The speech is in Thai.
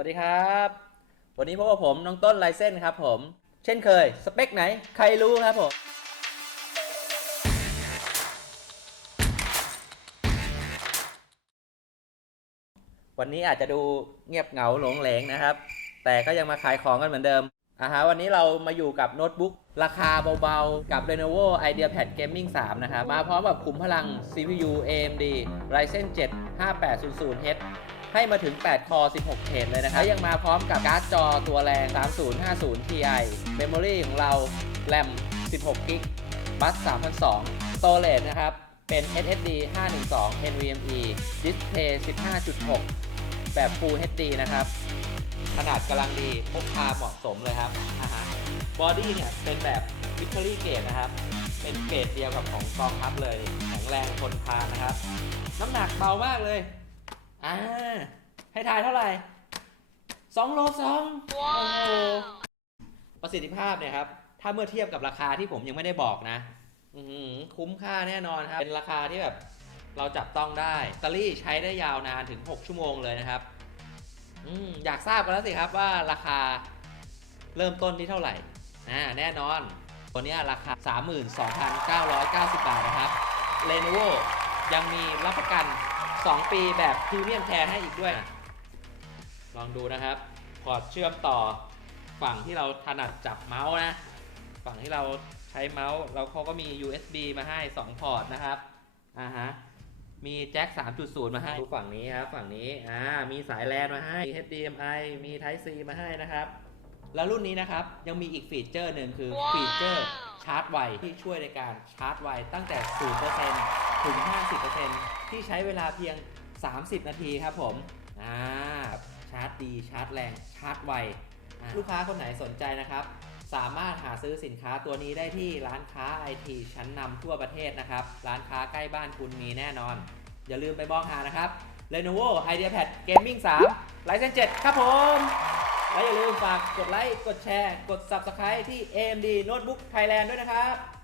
วัสดีครับ วันนี้พบกับผมน้องต้นไลเส้นครับผม เช่นเคย สเปคไหน ใครรู้ครับผม วันนี้อาจจะดูเงียบเหงาหลงเหลงนะครับ แต่ก็ยังมาขายของกันเหมือนเดิมอ่าฮะวันนี้เรามาอยู่กับโน้ตบุ๊กราคาเบาๆ กับ Lenovo IdeaPad Gaming 3 นะครับ มาพร้อมกับขุมพลัง CPU AMD Ryzen 7 5800H ให้มาถึง 8 คอ 16 เทรดเลยนะครับและยังมาพร้อมกับการ์ดจอตัวแรง 3050 Ti Memory ของเรา RAM 16 g b บัส 3002 Storage นะครับ เป็น SSD 512 NVMe Display 15.6 แบบ Full HD นะครับ ขนาดกำลังดีพกพาเหมาะสมเลยครับอ่าฮะบอดี้เนี่ยเป็นแบบ Victory Grade นะครับ เป็นเกรดเดียวกับของกองทัพเลย แข็งแรงทนทานนะครับ น้ำหนักเบามากเลยอ่า ให้ทายเท่าไหร่2โล2โอ้โหประสิทธิภาพเนี่ยครับ ถ้าเมื่อเทียบกับราคาที่ผมยังไม่ได้บอกนะอื้อหือคุ้มค่าแน่นอนครับ เป็นราคาที่แบบเราจับต้องได้ตเตอรี่ใช้ได้ยาวนานถึง 6 ชั่วโมงเลยนะครับอืมอยากทราบกันแล้วสิครับว่าราคาเริ่มต้นที่เท่าไหร่อ่าแน่นอน ตัวนี้ราคา 32,990 บาทนะครับ Lenovo ยังมีรับประกัน 2 ปีแบบพรีเมียมแคร์ให้อีกด้วย ลองดูนะครับ พอร์ตเชื่อมต่อฝั่งที่เราถนัดจับเมาส์นะ ฝั่งที่เราใช้เมาส์เราเขาก็มี USB มาให้ 2 พอร์ตนะครับอ่าฮะมีแจ็ค 3.0 มาให้ดูฝั่งนี้ครับ ฝั่งนี้ อ่า มีสายแลนมาให้ มี HDMI มี Type C มาให้นะครับ แล้วรุ่นนี้นะครับ ยังมีอีกฟีเจอร์หนึ่งคือฟีเจอร์ชาร์จไวที่ช่วยในการชาร์จไวตั้งแต่ 0%ถึง 50%ที่ใช้เวลาเพียง 30 นาทีครับผม อ่า ชาร์จดีชาร์จแรงชาร์จไว ลูกค้าคนไหนสนใจนะครับ สามารถหาซื้อสินค้าตัวนี้ได้ที่ร้านค้าไอทีชั้นนำทั่วประเทศนะครับ ร้านค้าใกล้บ้านคุณมีแน่นอน อย่าลืมไปมองหานะครับ Lenovo IdeaPad Gaming 3 Ryzen 7 ครับผม และอย่าลืมฝากกดไลค์ กดแชร์ กด Subscribe ที่ AMD Notebook Thailand ด้วยนะครับ